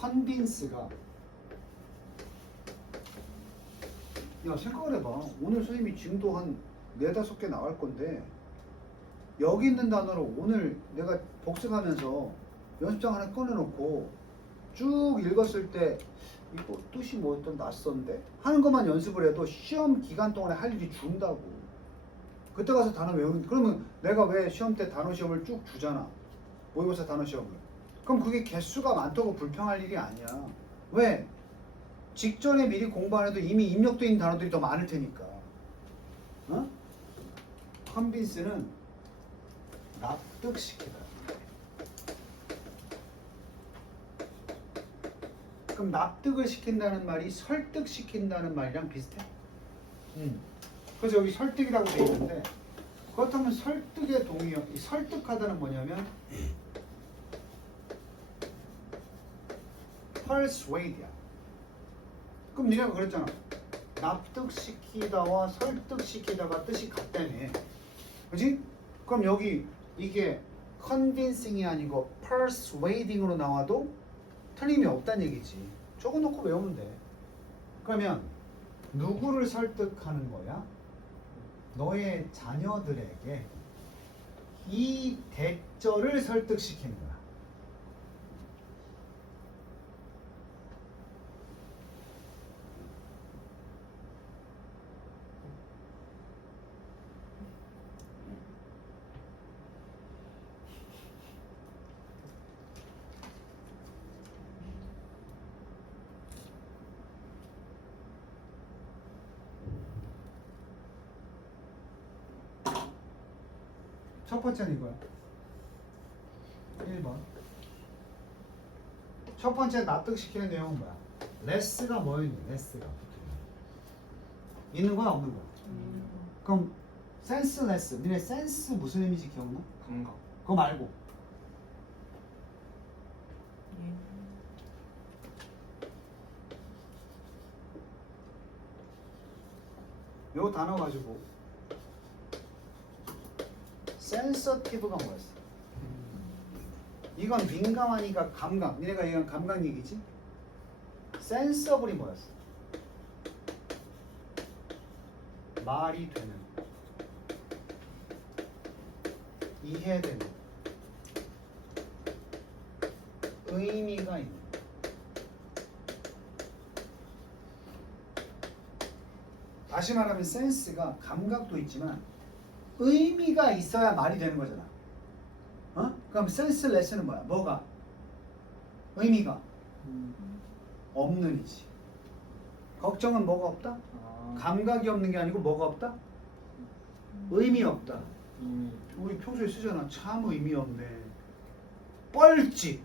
convince가 야 생각을 해봐. 오늘 선생님이 지금도 한 4-5개 나갈 건데 여기 있는 단어를 오늘 내가 복습하면서 연습장 하나 꺼내놓고 쭉 읽었을 때 이거 뜻이 뭐였던 낯선데? 하는 것만 연습을 해도 시험 기간 동안에 할 일이 준다고. 그때 가서 단어 외우는. 그러면 내가 왜 시험 때 단어 시험을 쭉 주잖아. 모의고사 단어 시험을. 그럼 그게 개수가 많다고 불평할 일이 아니야. 왜? 직전에 미리 공부 안 해도 이미 입력돼 있는 단어들이 더 많을 테니까. 어? 컨빈스는 납득시키다. 그럼 납득을 시킨다는 말이 설득시킨다는 말이랑 비슷해. 그래서 여기 설득이라고 되어 있는데 그렇다면 설득의 동의어, 이 설득하다는 뭐냐면 persuade야. 그럼 니네가 그랬잖아. 납득시키다와 설득시키다가 뜻이 같다며. 그지? 그럼 여기 이게 convincing이 아니고 persuading으로 나와도 틀림이 없다는 얘기지. 적어놓고 외우면 돼. 그러면 누구를 설득하는 거야? 너의 자녀들에게 이 대절을 설득시키는 거야. 첫 번째는 이거야. 1번. 첫 번째 납득시키는 내용은 뭐야? 레스가 뭐였니? 레스가 있는 거야 없는 거야? 그럼 센스레스. 니네 센스 무슨 의미인지 기억나? 감각. 그거 말고 요 단어 가지고 sensitive가 뭐였어? 이건 민감하니까 감각. 니네가 얘기한 감각 얘기지? sensible이 뭐였어? 말이 되는, 이해되는, 의미가 있는. 다시 말하면 센스가 감각도 있지만 의미가 있어야 말이 되는 거잖아. 어? 그럼 센스레스는 뭐야? 뭐가? 의미가 없는 이지. 걱정은 뭐가 없다? 감각이 없는 게 아니고 뭐가 없다? 의미 없다. 우리 평소에 쓰잖아. 참 의미 없네. 뻘짓.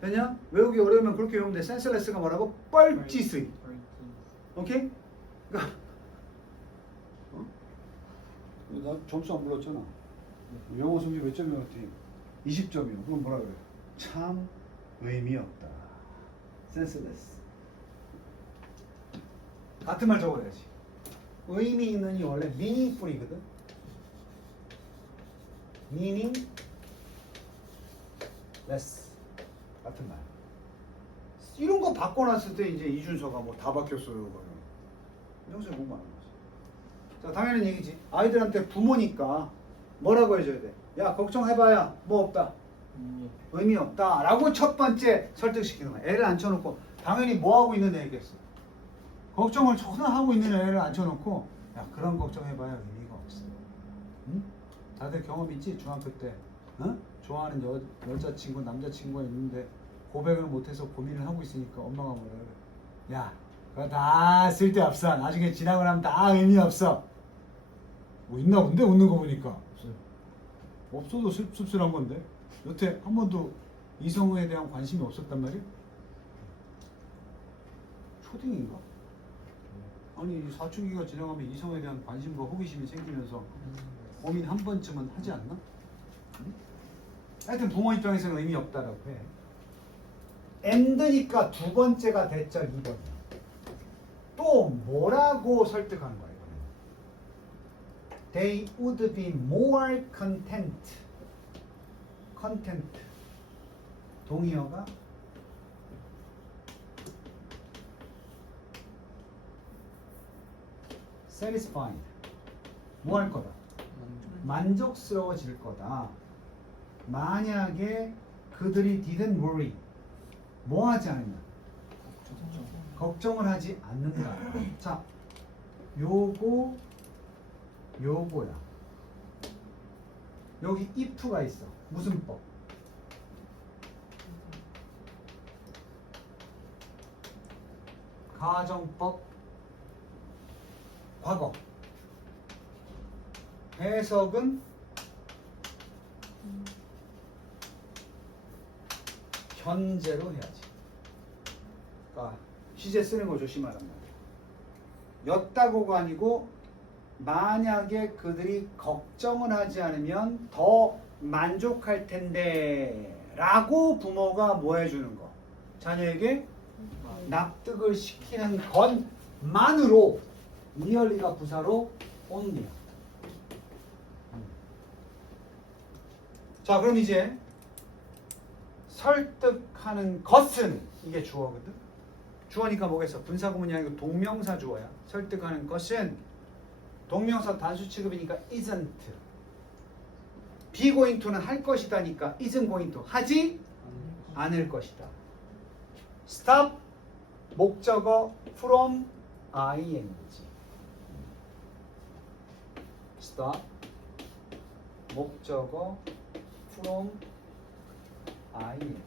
되냐? 외우기 어려우면 그렇게 외우면 돼. 센스레스가 뭐라고? 뻘짓의. 오케이? 그러니까 나 점수 안 불렀잖아. 영어 성적 몇 점이야? 20점이요. 그럼 뭐라 그래? 참 의미 없다. 센스레스. 같은 말 적어야지. 의미 있는이 원래 meaningful이거든. meaningless. 같은 말. 이런 거 바꿔놨을 때 이제 이준서가 뭐 다 바뀌었어요. 평소에 공부 안 하는 거지. 자, 당연한 얘기지. 아이들한테 부모니까 뭐라고 해줘야 돼? 야, 걱정해봐야 뭐 없다. 의미 없다. 라고 첫 번째 설득시키는 거야. 애를 앉혀놓고 당연히 뭐 하고 있는 애겠어. 걱정을 전혀 하고 있는 애를 앉혀놓고 야, 그런 걱정해봐야 의미가 없어. 응? 다들 경험 있지? 중학교 때 좋아하는 여자친구, 남자친구가 있는데 고백을 못해서 고민을 하고 있으니까 엄마가 뭐라 그래? 야, 그거 다 쓸데없어. 나중에 지나고 나면 다 의미 없어. 뭐 있나 본데? 웃는 거 보니까 없어도 씁쓸한 건데 여태 한 번도 이성에 대한 관심이 없었단 말이야? 초딩인가? 아니 사춘기가 지나가면 이성에 대한 관심과 호기심이 생기면서 고민 한 번쯤은 하지 않나? 응? 하여튼 부모 입장에서는 의미 없다라고 해. and니까 두 번째가 대절 2번이야. 또 뭐라고 설득하는 거야 이거는? They would be more content. content 동의어가 satisfied. 뭐 할 거다? 만족스러워질 거다. 만약에 그들이 didn't worry. 뭐 하지 않으면? 걱정을 하지 않는다. 자, 요거야. 여기 if가 있어. 무슨 법? 가정법. 과거. 해석은 현재로 해야지. 그러니까 시제 쓰는 거 조심하란 말이야. 였다고가 아니고 만약에 그들이 걱정을 하지 않으면 더 만족할 텐데 라고 부모가 뭐 해주는 거? 자녀에게 납득을 시키는 것만으로 리얼리가 부사로 only. 자, 그럼 이제 설득하는 것은 이게 주어거든. 주어니까 뭐겠어? 분사구문이 아니고 동명사 주어야. 설득하는 것은 동명사 단수 취급이니까 isn't. be going to는 할 것이다니까 isn't going to. 하지 않을 것이다. stop 목적어 from ing. stop 목적어 from ing.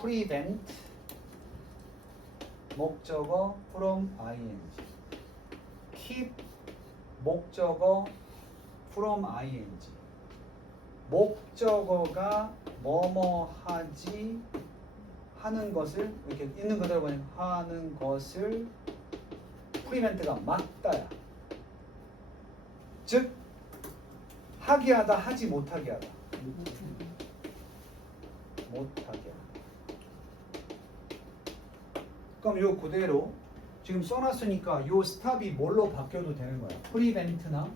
prevent 목적어 from ing. keep 목적어 from ing. 목적어가 뭐뭐 하지 하는 것을 이렇게 있는 그대로 보면 하는 것을 prevent가 막다야. 즉 하게 하다 하지 못하게 하다. 못하게 하다. 그럼 요 그대로 지금 써놨으니까 요 스탑이 뭘로 바뀌어도 되는 거야. prevent나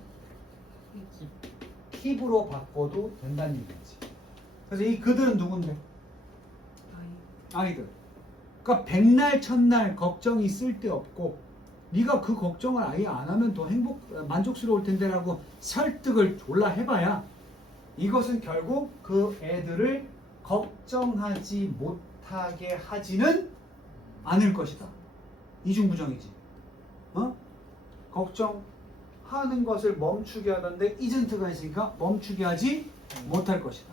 keep으로 바꿔도 된다는 얘기지. 그래서 이 그들은 누군데? 아이들. 그러니까 백날 첫날 걱정이 쓸데없고 네가 그 걱정을 아예 안 하면 더 만족스러울 텐데라고 설득을 졸라 해봐야 이것은 결국 그 애들을 걱정하지 못하게 하지는 않을 것이다. 이중부정이지. 걱정하는 것을 멈추게 하던데 isn't가 있으니까 멈추게 하지 못할 것이다.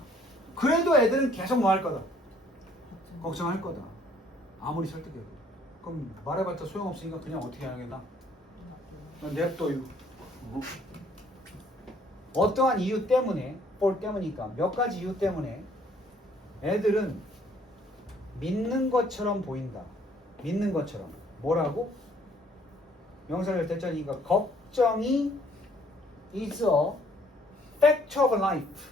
그래도 애들은 계속 뭐 할 거다? 걱정할 거다. 아무리 설득해도. 그럼 말해봤자 소용없으니까 그냥 어떻게 하겠나? 냅둬요. 어떠한 이유 때문에, 볼 때문이니까 몇 가지 이유 때문에 애들은 믿는 것처럼 보인다. 믿는 것처럼. 뭐라고? 명사절 대절이니까 걱정이 is a fact of life.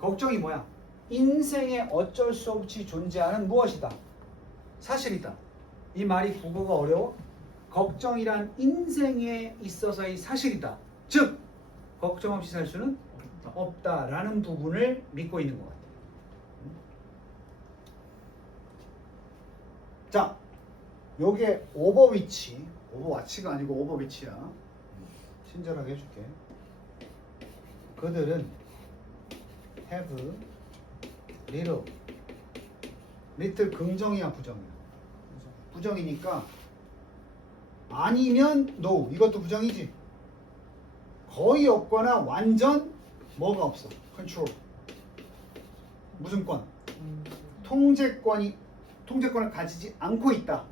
걱정이 뭐야? 인생에 어쩔 수 없이 존재하는 무엇이다? 사실이다. 이 말이 국어가 어려워? 걱정이란 인생에 있어서의 사실이다. 즉 걱정 없이 살 수는 없다라는 부분을 믿고 있는 것 같아요. 자, 요게 오버위치, 오버와치가 아니고 오버위치야. 친절하게 해줄게. 그들은 have little 긍정이야 부정이야? 부정이니까 아니면 no. 이것도 부정이지. 거의 없거나 완전 뭐가 없어? 컨트롤. 무슨 권? 통제권을 가지지 않고 있다.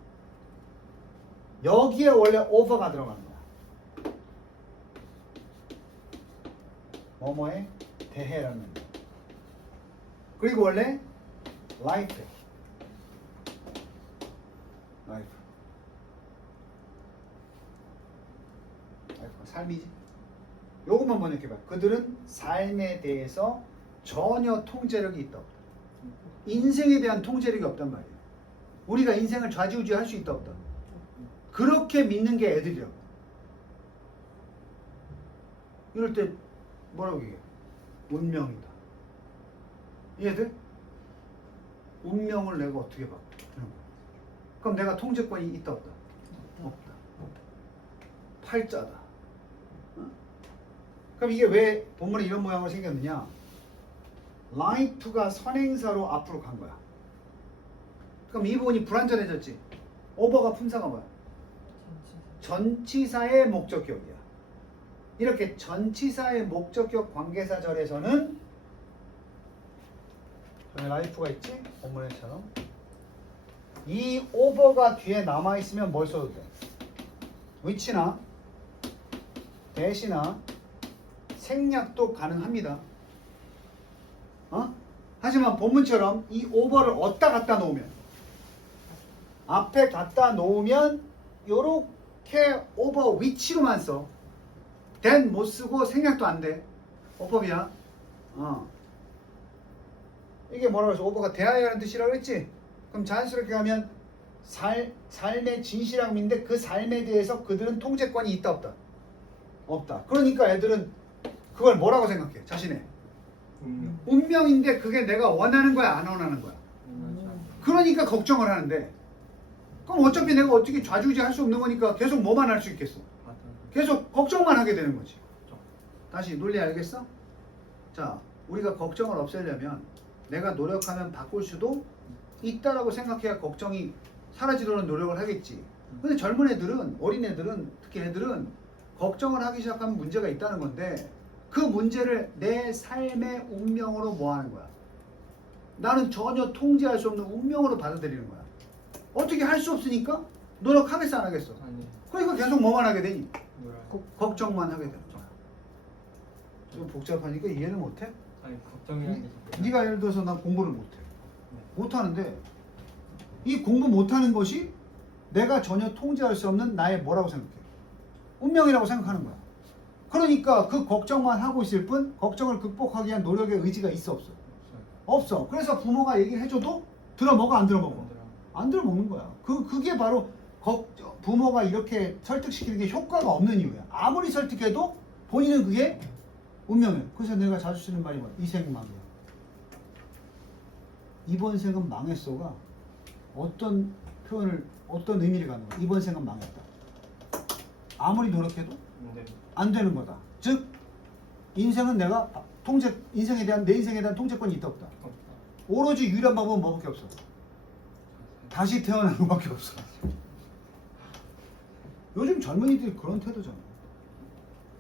여기에 원래 over가 들어가는 거야. 뭐뭐에 대해라는 거. 그리고 원래 life. 삶이지. 요것만 번역해봐. 그들은 삶에 대해서 전혀 통제력이 있다 없다. 인생에 대한 통제력이 없단 말이에요. 우리가 인생을 좌지우지할 수 있다 없다. 그렇게 믿는 게 애들이라고. 이럴 때 뭐라고 얘기해? 운명이다. 얘들 운명을 내가 어떻게 봐? 그럼 내가 통제권이 있다 없다? 없다. 팔자다. 어? 그럼 이게 왜 본문에 이런 모양으로 생겼느냐? life가 선행사로 앞으로 간 거야. 그럼 이 부분이 불완전해졌지. over가 품사가 뭐야? 전치사의 목적격이야. 이렇게 전치사의 목적격 관계사절에서는 전에 life가 있지? 본문에처럼 이 over가 뒤에 남아있으면 뭘 써도 돼? which나 that이나 생략도 가능합니다. 어? 하지만 본문처럼 이 over를 어디다 갖다 놓으면 앞에 갖다 놓으면 요렇게 over which로만 써. then 못 쓰고 생략도 안 돼. 어법이야. 이게 뭐라고 해서 over가 대하여라는 뜻이라고 했지? 그럼 자연스럽게 가면 삶의 진실이라고 믿는데 그 삶에 대해서 그들은 통제권이 있다 없다? 없다. 그러니까 애들은 그걸 뭐라고 생각해? 자신의 운명인데 그게 내가 원하는 거야 안 원하는 거야? 그러니까 걱정을 하는데 그럼 어차피 내가 어떻게 좌지우지 할 수 없는 거니까 계속 뭐만 할 수 있겠어? 계속 걱정만 하게 되는 거지. 다시 논리 알겠어? 자, 우리가 걱정을 없애려면 내가 노력하면 바꿀 수도 있다라고 생각해야 걱정이 사라지도록 노력을 하겠지. 근데 젊은 애들은, 어린 애들은, 특히 애들은 걱정을 하기 시작하면 문제가 있다는 건데 그 문제를 내 삶의 운명으로 뭐 하는 거야? 나는 전혀 통제할 수 없는 운명으로 받아들이는 거야. 어떻게 할 수 없으니까 노력하겠어 안 하겠어? 그러니까 계속 뭐만 하게 되니? 걱정만 하게 되는 거야. 좀 복잡하니까 이해는 못해? 아니 걱정이라는 게 네가 예를 들어서 난 공부를 못해. 못하는데 이 공부 못하는 것이 내가 전혀 통제할 수 없는 나의 뭐라고 생각해? 운명이라고 생각하는 거야. 그러니까 그 걱정만 하고 있을 뿐 걱정을 극복하기 위한 노력의 의지가 있어 없어? 없어. 그래서 부모가 얘기를 해줘도 들어먹어 안 들어먹어? 안 들어먹는 거야. 그게 바로 부모가 이렇게 설득시키는 게 효과가 없는 이유야. 아무리 설득해도 본인은 그게 운명이야. 그래서 내가 자주 쓰는 말이 뭐야? 이 생 망이야. 이번 생은 망했어가 어떤 표현을 어떤 의미를 갖는 거야? 이번 생은 망했다. 아무리 노력해도 안 되는 거다. 즉 인생은 내가 인생에 대한 내 인생에 대한 통제권이 있다 없다. 오로지 유일한 방법은 뭐밖에 없어? 다시 태어나는 것밖에 없어. 요즘 젊은이들이 그런 태도잖아.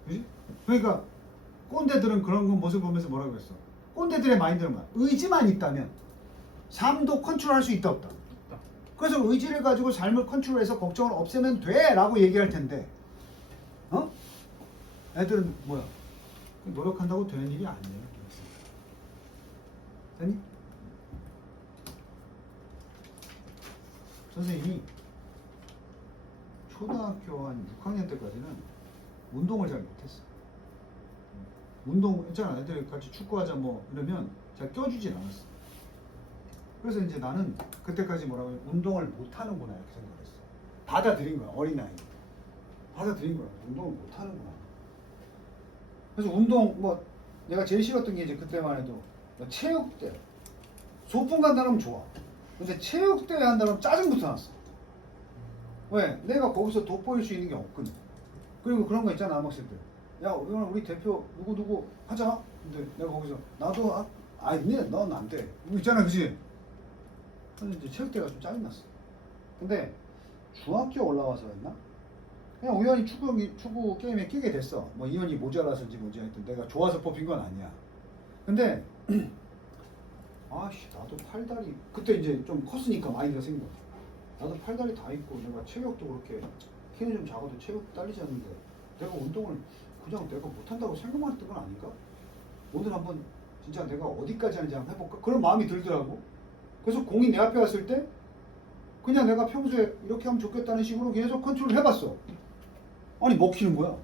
그지? 그러니까 꼰대들은 그런 거 모습 보면서 뭐라고 했어? 꼰대들의 마인드는 뭐야? 의지만 있다면 삶도 컨트롤할 수 있다 없다. 그래서 의지를 가지고 삶을 컨트롤해서 걱정을 없애면 돼 라고 얘기할 텐데 애들은 뭐야? 노력한다고 되는 일이 아니에요. 됐니? 선생님이 초등학교 한 6학년 때까지는 운동을 잘 못했어. 운동 있잖아. 애들 같이 축구하자 뭐 이러면 잘 껴주진 않았어. 그래서 이제 나는 그때까지 뭐라고 해? 운동을 못하는구나 이렇게 생각했어. 받아들인 거야. 어린아이 받아들인 거야. 운동을 못하는구나. 그래서 운동 뭐 내가 제일 싫었던 게 이제 그때만 해도 체육대회 소풍 간다면 좋아. 근데 체육대회 한다면 짜증부터 났어. 왜? 내가 거기서 돋보일 수 있는 게 없거든. 그리고 그런 거 있잖아 남학생 때. 야 오늘 우리 대표 누구 하자. 근데 내가 거기서 나도 아니 넌 안 돼. 이거 있잖아 그치? 근데 이제 체육대회가 좀 짜증났어. 근데 중학교 올라와서 했나? 그냥 우연히 축구 게임에 끼게 됐어. 뭐 인원이 모자라서인지 뭔지 하여튼 내가 좋아서 뽑힌 건 아니야. 근데 아씨 나도 팔다리 그때 이제 좀 컸으니까 마인드가 생긴 거지. 나도 팔다리 다 있고 내가 체격도 그렇게 키는 좀 작아도 체격 딸리지 않는데 내가 운동을 그냥 내가 못한다고 생각만 했던 건 아닌가? 오늘 한번 진짜 내가 어디까지 하는지 한번 해볼까? 그런 마음이 들더라고. 그래서 공이 내 앞에 왔을 때 그냥 내가 평소에 이렇게 하면 좋겠다는 식으로 계속 컨트롤을 해봤어. 아니 먹히는 거야.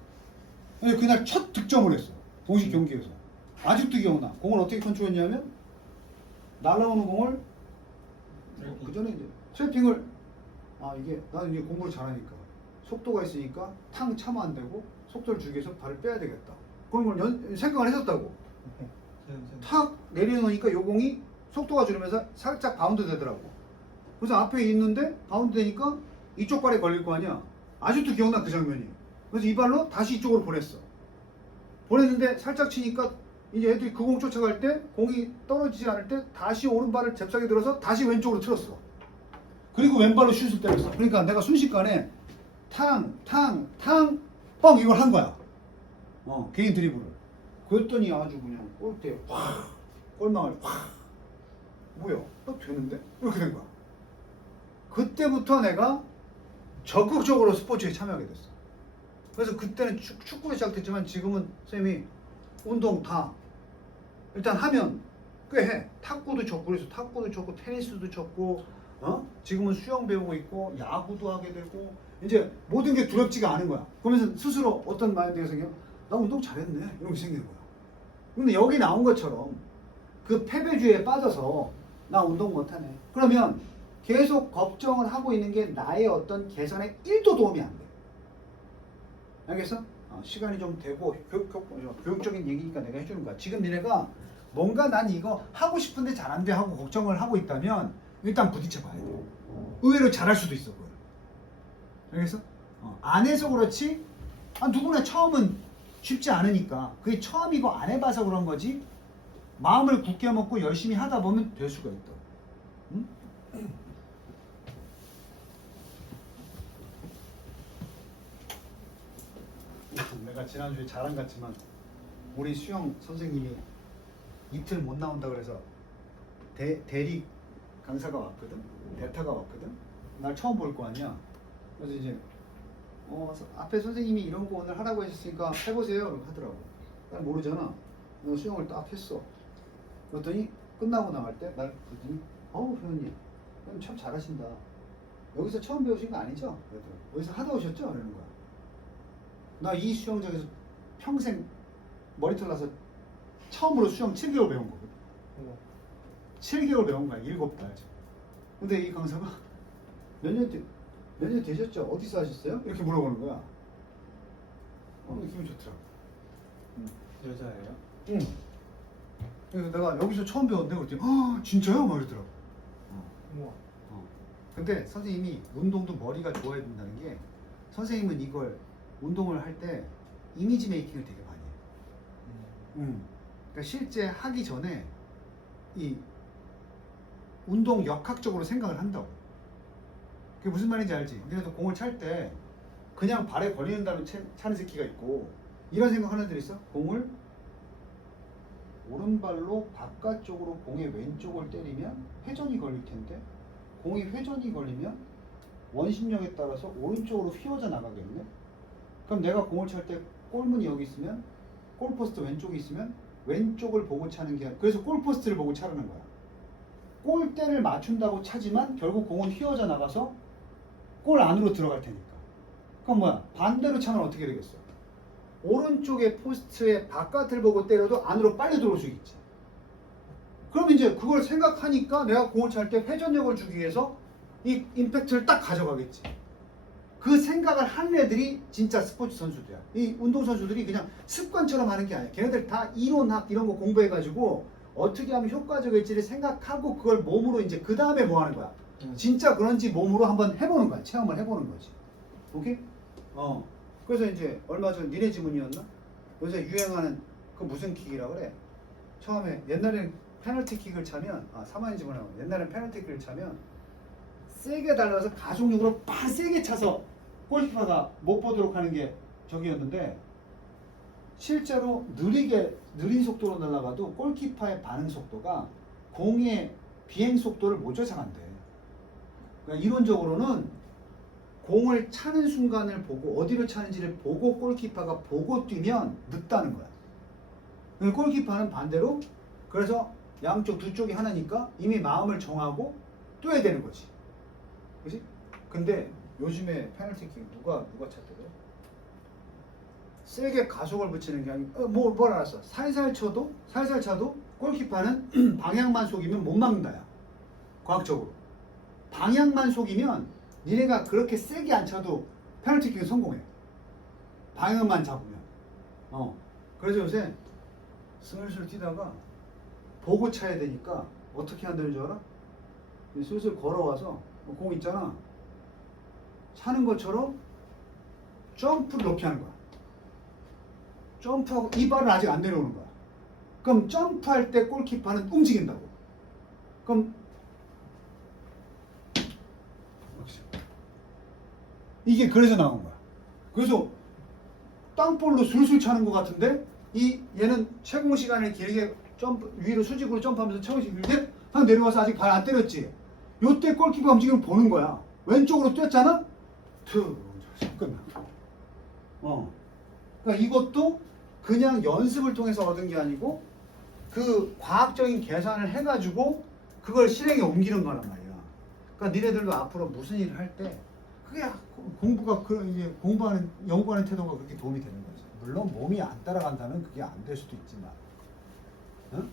근데 그날 첫 득점을 했어. 공식 경기에서. 아직도 기억나. 공을 어떻게 컨트롤했냐면 날아오는 공을 그 전에 이제 트래핑을 이게 나는 이제 공부를 잘하니까 속도가 있으니까 탕 차면 안 되고 속도를 주기 위해서 발을 빼야 되겠다. 그런 걸 생각을 했었다고. 탁 내려놓으니까 요 공이 속도가 줄으면서 살짝 바운드 되더라고. 그래서 앞에 있는데 바운드 되니까 이쪽 발에 걸릴 거 아니야. 아직도 기억나 그 장면이. 그래서 이 발로 다시 이쪽으로 보냈어. 보냈는데 살짝 치니까 이제 애들이 그 공 쫓아갈 때 공이 떨어지지 않을 때 다시 오른발을 잽싸게 들어서 다시 왼쪽으로 틀었어. 그리고 왼발로 슛을 때렸어. 그러니까 내가 순식간에 탕, 뻥 이걸 한 거야. 개인 드리블을. 그랬더니 아주 그냥 골대에 확, 골망을 확. 뭐야? 되는데? 이렇게 된 거야. 그때부터 내가 적극적으로 스포츠에 참여하게 됐어. 그래서 그때는 축구로 시작됐지만 지금은 쌤이 운동 다 일단 하면 꽤 해. 탁구도 쳤고 그래서 탁구도 쳤고 테니스도 쳤고 지금은 수영 배우고 있고 야구도 하게 되고 이제 모든 게 두렵지가 않은 거야. 그러면서 스스로 어떤 마인드가 생겨? 나 운동 잘했네. 이런 게 생기는 거야. 근데 여기 나온 것처럼 그 패배주의에 빠져서 나 운동 못하네. 그러면 계속 걱정을 하고 있는 게 나의 어떤 개선에 1도 도움이 안 돼. 알겠어? 시간이 좀 되고 교육적인 얘기니까 내가 해주는 거야. 지금 니네가 뭔가 난 이거 하고 싶은데 잘 안 돼 하고 걱정을 하고 있다면 일단 부딪혀 봐야 돼. 의외로 잘할 수도 있어. 그걸. 알겠어? 안 해서 그렇지 누구나 처음은 쉽지 않으니까 그게 처음이고 안 해봐서 그런 거지 마음을 굳게 먹고 열심히 하다 보면 될 수가 있다. 응? 내가 지난주에 자랑 같지만 우리 수영 선생님이 이틀 못 나온다 그래서 대리 강사가 왔거든. 대타가 왔거든. 날 처음 볼 거 아니야. 그래서 이제 앞에 선생님이 이런 거 오늘 하라고 하셨으니까 해보세요. 이렇게 하더라고. 난 모르잖아. 그래서 수영을 딱 했어. 그랬더니 끝나고 나갈 때 날 그랬더니 회원님 참 잘하신다. 여기서 처음 배우신 거 아니죠? 그랬더니 여기서 하다 오셨죠? 이러는 거야. 나 이 수영장에서 평생 머리털 나서 처음으로 수영 7개월 배운 거거든. 7개월 배운 거야. 7달. 근데 이 강사가 몇 년 되셨죠? 어디서 하셨어요? 이렇게 물어보는 거야. 기분이 좋더라고. 여자예요? 응. 그래서 내가 여기서 처음 배웠는데 그랬더니 진짜요? 막 이러더라고. 우와. 근데 선생님이 운동도 머리가 좋아야 된다는 게 선생님은 이걸 운동을 할 때 이미지 메이킹을 되게 많이 해. 그러니까 실제 하기 전에 이 운동 역학적으로 생각을 한다고. 그게 무슨 말인지 알지? 니네도 공을 찰 때 그냥 발에 걸리는 다음에 차는 새끼가 있고 이런 생각하는 애들 있어? 공을 오른발로 바깥쪽으로 공의 왼쪽을 때리면 회전이 걸릴 텐데 공이 회전이 걸리면 원심력에 따라서 오른쪽으로 휘어져 나가겠네? 그럼 내가 공을 찰 때 골문이 여기 있으면 골포스트 왼쪽에 있으면 왼쪽을 보고 차는 게 그래서 골포스트를 보고 차라는 거야. 골대를 맞춘다고 차지만 결국 공은 휘어져 나가서 골 안으로 들어갈 테니까. 그럼 뭐야? 반대로 차면 어떻게 되겠어? 오른쪽의 포스트의 바깥을 보고 때려도 안으로 빨리 들어올 수 있지. 그럼 이제 그걸 생각하니까 내가 공을 찰 때 회전력을 주기 위해서 이 임팩트를 딱 가져가겠지. 그 생각을 하는 애들이 진짜 스포츠 선수들이야. 이 운동 선수들이 그냥 습관처럼 하는 게 아니야. 걔네들 다 이론학 이런 거 공부해가지고 어떻게 하면 효과적일지를 생각하고 그걸 몸으로 이제 그 다음에 뭐 하는 거야. 진짜 그런지 몸으로 한번 해보는 거야. 체험을 해보는 거지. 오케이? 그래서 이제 얼마 전 니네 지문이었나? 요새 유행하는 그 무슨 킥이라 그래? 처음에 옛날엔 페널티 킥을 차면 사마인 지문하고 옛날엔 페널티 킥을 차면 세게 달려서 가속력으로 팍 세게 차서 골키퍼가 못 보도록 하는 게 저기였는데 실제로 느린 속도로 날아가도 골키퍼의 반응 속도가 공의 비행 속도를 못 쫓아간대. 그러니까 이론적으로는 공을 차는 순간을 보고 어디로 차는지를 보고 골키퍼가 보고 뛰면 늦다는 거야. 그러니까 골키퍼는 반대로 그래서 양쪽 두 쪽이 하나니까 이미 마음을 정하고 뛰어야 되는 거지. 그지? 근데 요즘에 페널티킥 누가 찼대요? 세게 가속을 붙이는 게 아니고 뭘 알았어? 살살 차도 골키퍼는 방향만 속이면 못 막는다야. 과학적으로 방향만 속이면 니네가 그렇게 세게 안 차도 페널티킥은 성공해. 방향만 잡으면. 그래서 요새 슬슬 뛰다가 보고 차야 되니까 어떻게 한다는 줄 알아? 슬슬 걸어와서 공 있잖아. 차는 것처럼 점프를 높이 하는 거야. 점프하고 이 발은 아직 안 내려오는 거야. 그럼 점프할 때 골키퍼는 움직인다고. 그럼 이게 그래서 나온 거야. 그래서 땅볼로 술술 차는 것 같은데 얘는 채공 시간을 길게 점프 위로 수직으로 점프하면서 채공 시간 길게 한 내려와서 아직 발 안 때렸지. 요때 골키퍼 움직임을 보는 거야. 왼쪽으로 뛰었잖아. 툭 끝나. 그러니까 이것도 그냥 연습을 통해서 얻은 게 아니고 그 과학적인 계산을 해가지고 그걸 실행에 옮기는 거란 말이야. 그러니까 니네들도 앞으로 무슨 일을 할 때 그게 공부가 이제 공부하는 연구하는 태도가 그렇게 도움이 되는 거지. 물론 몸이 안 따라간다면 그게 안 될 수도 있지만, 응?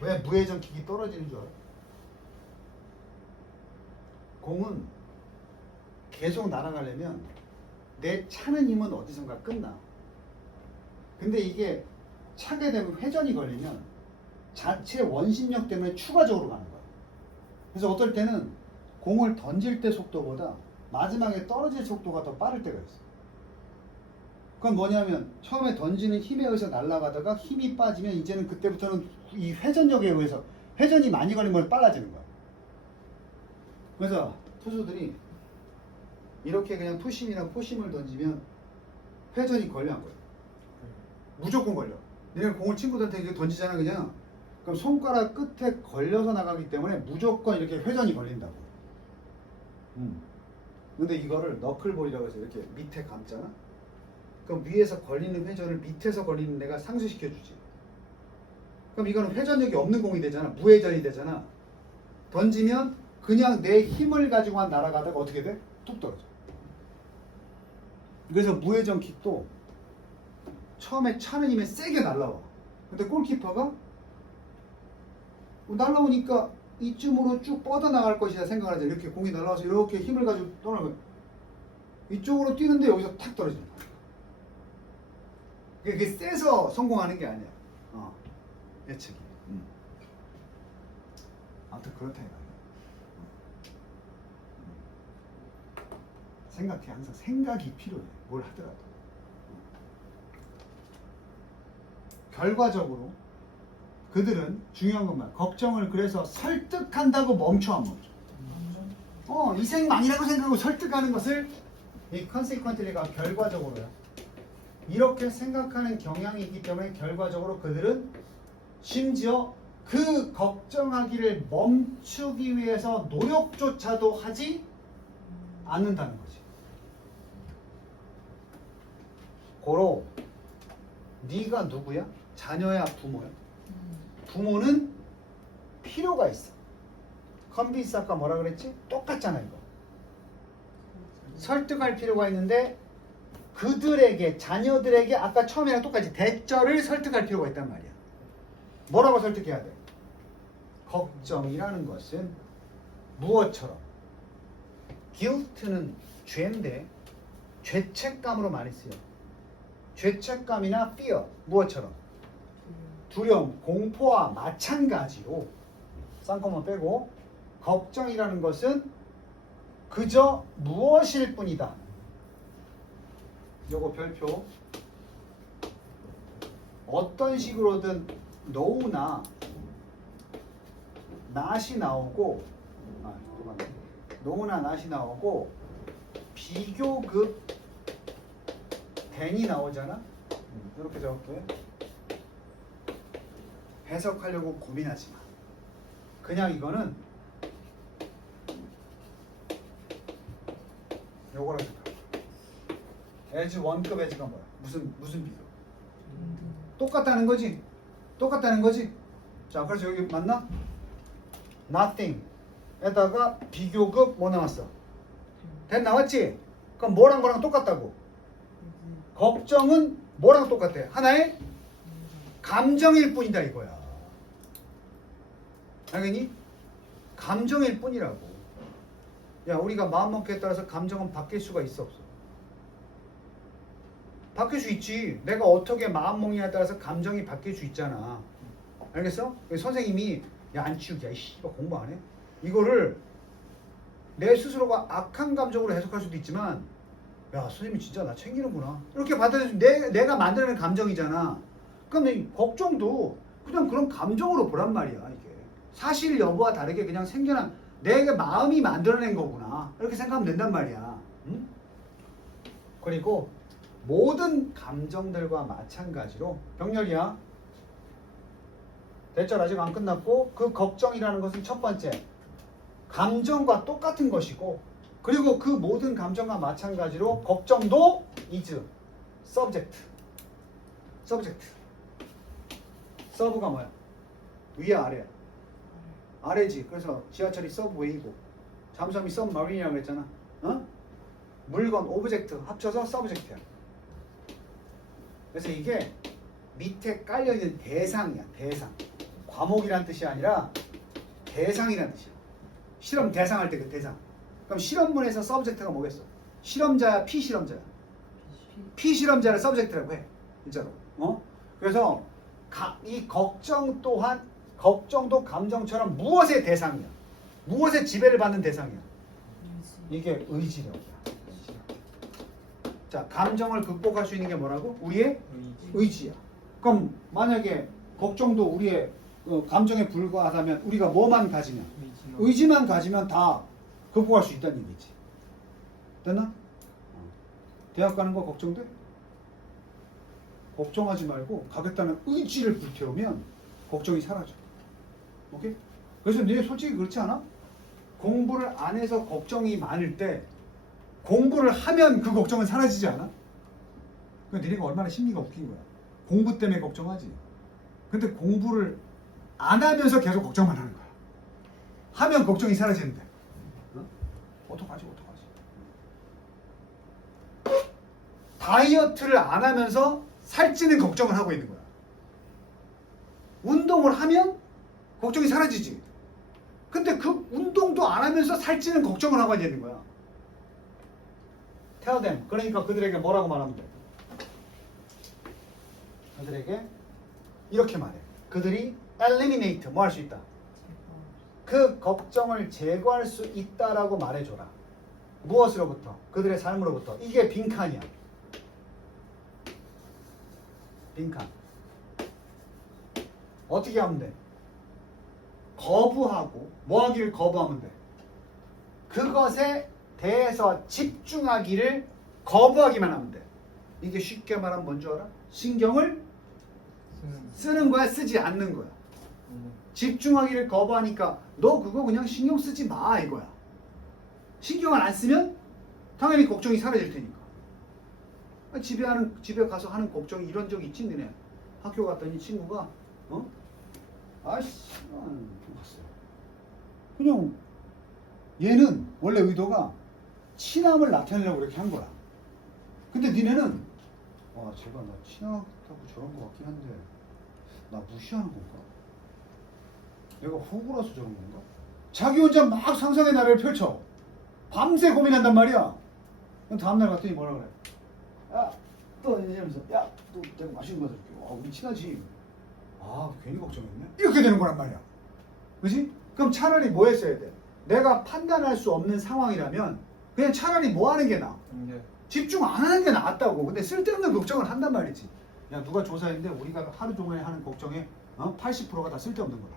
왜 무회전 킥이 떨어지는 줄 알아? 공은 계속 날아가려면 내 차는 힘은 어디선가 끝나. 근데 이게 차게 되면 회전이 걸리면 자체 원심력 때문에 추가적으로 가는 거야. 그래서 어떨 때는 공을 던질 때 속도보다 마지막에 떨어질 속도가 더 빠를 때가 있어. 그건 뭐냐면 처음에 던지는 힘에 의해서 날아가다가 힘이 빠지면 이제는 그때부터는 이 회전력에 의해서 회전이 많이 걸리면 빨라지는 거야. 그래서 투수들이 이렇게 그냥 투심이나 포심을 던지면 회전이 걸려 안 걸려? 무조건 걸려. 내가 공을 친구들한테 이렇게 던지잖아 그냥. 그럼 손가락 끝에 걸려서 나가기 때문에 무조건 이렇게 회전이 걸린다고. 근데 이거를 너클볼이라고 해서 이렇게 밑에 감잖아. 그럼 위에서 걸리는 회전을 밑에서 걸리는 데가 상쇄시켜주지. 그럼 이거는 회전력이 없는 공이 되잖아. 무회전이 되잖아. 던지면 그냥 내 힘을 가지고만 날아가다가 어떻게 돼? 툭 떨어져. 그래서 무회전 킥도 처음에 차는 힘에 세게 날라와. 근데 골키퍼가 날라오니까 이쯤으로 쭉 뻗어나갈 것이다 생각을 하죠. 이렇게 공이 날라와서 이렇게 힘을 가지고 떠나면 이쪽으로 뛰는데 여기서 탁 떨어진다. 그게 세서 성공하는 게 아니야. 예측이. 아무튼 그렇다 이거야. 생각해. 항상 생각이 필요해. 뭘 하더라도. 결과적으로 그들은 중요한 것만 걱정을 그래서 설득한다고 멈춰 안 멈춰. 이생망이라고 생각하고 설득하는 것을 이 컨세이퀀트리가 결과적으로요. 이렇게 생각하는 경향이 있기 때문에 결과적으로 그들은 심지어 그 걱정하기를 멈추기 위해서 노력조차도 하지 않는다는 거지. 고로 네가 누구야? 자녀야 부모야? 부모는 필요가 있어. 컨빈스 아까 뭐라 그랬지? 똑같잖아 이거. 설득할 필요가 있는데 그들에게 자녀들에게 아까 처음이랑 똑같이 대절을 설득할 필요가 있단 말이야. 뭐라고 설득해야 돼? 걱정이라는 것은 무엇처럼? guilt는 죄인데 죄책감으로 많이 쓰여. 죄책감이나 fear 무엇처럼? 두려움, 공포와 마찬가지로 쌍꺼만 빼고 걱정이라는 것은 그저 무엇일 뿐이다. 요거 별표. 어떤 식으로든 no나 not이 나오고 no나 not이 나오고 비교급 than이 나오잖아. 이렇게 적을게. 해석하려고 고민하지 마. 그냥 이거는 요거랑 생각해. as 1급 as가 뭐야? 무슨 비교? 똑같다는 거지? 똑같다는 거지? 자, 그래서 여기 맞나? nothing 에다가 비교급 뭐 나왔어? that 나왔지? 그럼 뭐랑 똑같다고? 걱정은 뭐랑 똑같아? 하나의 감정일 뿐이다 이거야. 알겠니? 감정일 뿐이라고. 야, 우리가 마음먹기에 따라서 감정은 바뀔 수가 있어 없어? 바뀔 수 있지. 내가 어떻게 마음먹냐에 따라서 감정이 바뀔 수 있잖아. 알겠어? 선생님이 야, 안 치우기, 야, 씨발 공부 안 해? 이거를 내 스스로가 악한 감정으로 해석할 수도 있지만 야 선생님이 진짜 나 챙기는구나 이렇게 받아들여서 내가 만들어낸 감정이잖아. 그럼 이 걱정도 그냥 그런 감정으로 보란 말이야. 이게 사실 여부와 다르게 그냥 생겨난 내 마음이 만들어낸 거구나 이렇게 생각하면 된단 말이야. 응? 그리고 모든 감정들과 마찬가지로 병렬이야. 대절 아직 안 끝났고 그 걱정이라는 것은 첫 번째 감정과 똑같은 것이고 그리고 그 모든 감정과 마찬가지로 걱정도 is subject. subject. 서브가 뭐야? 위야 아래야? 아래지. 그래서 지하철이 서브웨이고 잠수함이 서브마린이라고 그랬잖아. 어? 물건 오브젝트 합쳐서 서브젝트야. 그래서 이게 밑에 깔려있는 대상이야. 대상. 과목이란 뜻이 아니라 대상이란 뜻이야. 실험 대상 할 때 그 대상. 그럼 실험문에서 서브젝트가 뭐겠어? 실험자야 피실험자야? 피실험자를 서브젝트라고 해. 진짜로. 그래서 이 걱정 또한 걱정도 감정처럼 무엇의 대상이야? 무엇의 지배를 받는 대상이야? 이게 의지력이야. 자, 감정을 극복할 수 있는 게 뭐라고? 우리의 의지야. 그럼 만약에 걱정도 우리의 감정에 불과하다면 우리가 뭐만 가지면? 의지만 가지면 다 극복할 수 있다는 얘기지. 됐나? 대학 가는 거 걱정돼? 걱정하지 말고 가겠다는 의지를 불태우면 걱정이 사라져. 오케이? 그래서 니네 솔직히 그렇지 않아? 공부를 안 해서 걱정이 많을 때 공부를 하면 그 걱정은 사라지지 않아? 그러니까 니네가 얼마나 심리가 웃긴 거야. 공부 때문에 걱정하지. 근데 공부를 안 하면서 계속 걱정만 하는 거야. 하면 걱정이 사라지는데. 어떡하지? 다이어트를 안 하면서 살찌는 걱정을 하고 있는 거야. 운동을 하면 걱정이 사라지지. 근데 그 운동도 안 하면서 살찌는 걱정을 하고 있는 거야. Tell them. 그러니까 그들에게 뭐라고 말하면 돼? 그들에게 이렇게 말해. 그들이 eliminate 뭐 할 수 있다? 그 걱정을 제거할 수 있다라고 말해줘라. 무엇으로부터? 그들의 삶으로부터. 이게 빈칸이야. 빈칸. 어떻게 하면 돼? 거부하고 뭐 하기를 거부하면 돼? 그것에 대해서 집중하기를 거부하기만 하면 돼. 이게 쉽게 말하면 뭔지 알아? 신경을 쓰는 거야, 쓰지 않는 거야. 집중하기를 거부하니까 너 그거 그냥 신경 쓰지 마 이거야. 신경을 안 쓰면 당연히 걱정이 사라질 테니까. 집에 가서 하는 걱정이 이런 적 있지 너네. 학교 갔더니 친구가 아이씨 봤어요. 그냥 얘는 원래 의도가 친함을 나타내려고 그렇게 한 거야. 근데 니네는 와 제가 나 친하다고 저런 거 같긴 한데 나 무시하는 건가? 내가 호구라서 저런 건가? 자기 혼자 막 상상의 나래를 펼쳐. 밤새 고민한단 말이야. 그럼 다음날 갔더니 뭐라 그래? 야, 또 이러면서 야, 또 내가 맛있는 거 사줄게. 와, 우리 친하지. 아, 괜히 걱정했네. 이렇게 되는 거란 말이야. 그렇지? 그럼 차라리 뭐 했어야 돼? 내가 판단할 수 없는 상황이라면 그냥 차라리 뭐 하는 게 나아? 집중 안 하는 게 낫다고. 근데 쓸데없는 걱정을 한단 말이지. 야, 누가 조사했는데 우리가 하루 종일 하는 걱정의 80%가 다 쓸데없는 거야.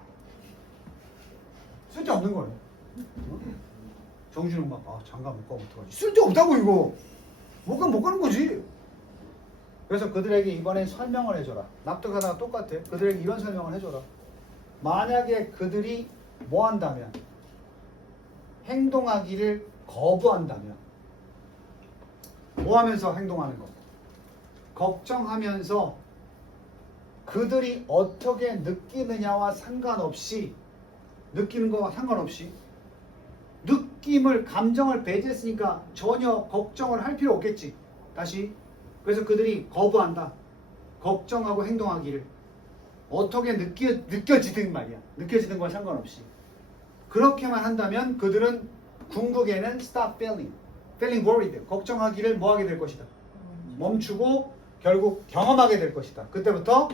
쓸데없는 거예요. 정신은 막 장가 못 가고 어떡하지? 쓸데없다고 이거. 못 가면 못 가는 거지. 그래서 그들에게 이번에 설명을 해줘라. 납득하다가 똑같아. 그들에게 이런 설명을 해줘라. 만약에 그들이 뭐 한다면 행동하기를 거부한다면 뭐 하면서 행동하는 거? 걱정하면서 그들이 어떻게 느끼느냐와 상관없이 느끼는 거와 상관없이 느낌을 감정을 배제했으니까 전혀 걱정을 할 필요 없겠지. 다시 그래서 그들이 거부한다. 걱정하고 행동하기를 어떻게 느껴지든 말이야. 느껴지는 건 상관없이 그렇게만 한다면 그들은 궁극에는 stop feeling worried. 걱정하기를 뭐 하게 될 것이다. 멈추고 결국 경험하게 될 것이다. 그때부터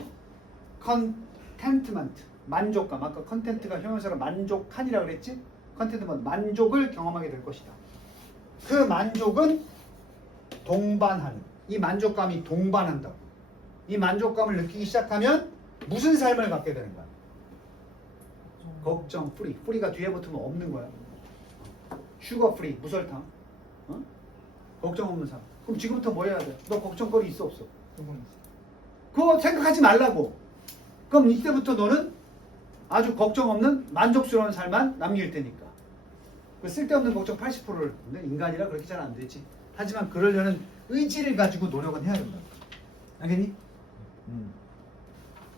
contentment 만족감. 아까 content가 형용사로 만족한이라고 그랬지? 컨텐트먼트 만족을 경험하게 될 것이다. 그 만족은 동반하는 이 만족감이 동반한다. 이 만족감을 느끼기 시작하면 무슨 삶을 갖게 되는 거야? 걱정 프리. 프리가 뒤에 붙으면 없는 거야. 슈거 프리 무설탕. 어? 걱정 없는 삶. 그럼 지금부터 뭐 해야 돼? 너 걱정거리 있어 없어? 조금 있어. 그거 생각하지 말라고. 그럼 이때부터 너는 아주 걱정 없는 만족스러운 삶만 남길 테니까. 그 쓸데없는 걱정 80%를 근데 인간이라 그렇게 잘 안 되지. 하지만 그러려는 의지를 가지고 노력은 해야 된다. 알겠니?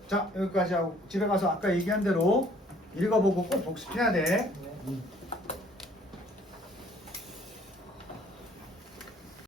자 여기까지 하고 집에 가서 아까 얘기한 대로 읽어보고 꼭 복습해야 돼. 네.